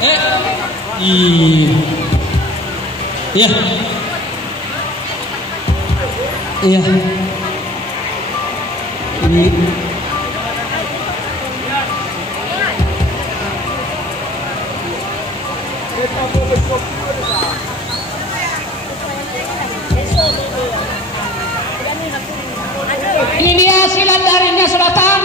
Iya. Iya. Ini dia silat dari Selatan.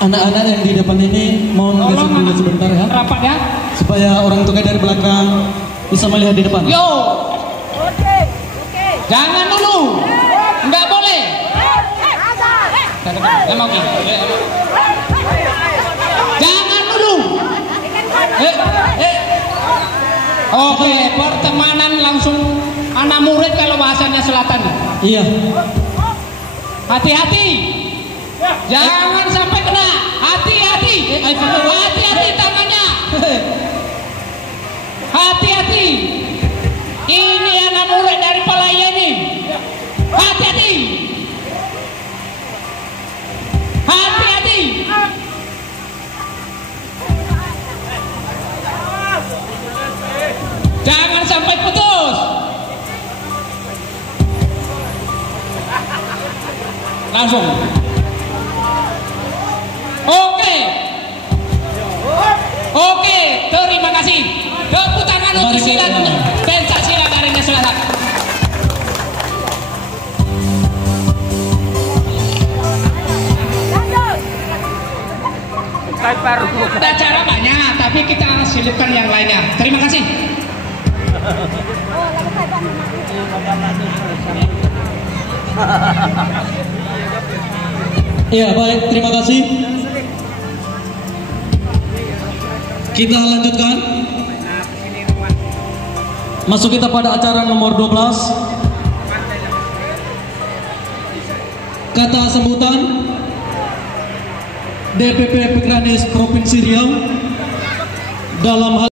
anak-anak yang di depan ini mohon geser dulu sebentar ya. Rapat ya. Supaya orang tua dari belakang bisa melihat di depan. Yo. Oke. Jangan dulu. Enggak boleh. Jangan dulu. Oke, pertemanan langsung anak murid kalau bahasanya Selatan. Iya. Hati-hati. Jangan sampai kena. Hati-hati. Hati-hati tangannya. Hati-hati. Ini anak murid dari Palaya ini. Hati-hati. Hati-hati. Jangan sampai putus. Langsung. Oke, terima kasih. Tepuk tangan untuk silat penca silat dari Selatan. Ada cara banyak, tapi kita selipkan yang lainnya. Terima kasih. Iya, baik, terima kasih. Kita lanjutkan. Masuk kita pada acara nomor 12. Kata sambutan DPP Pekranis Provinsi Riau dalam hal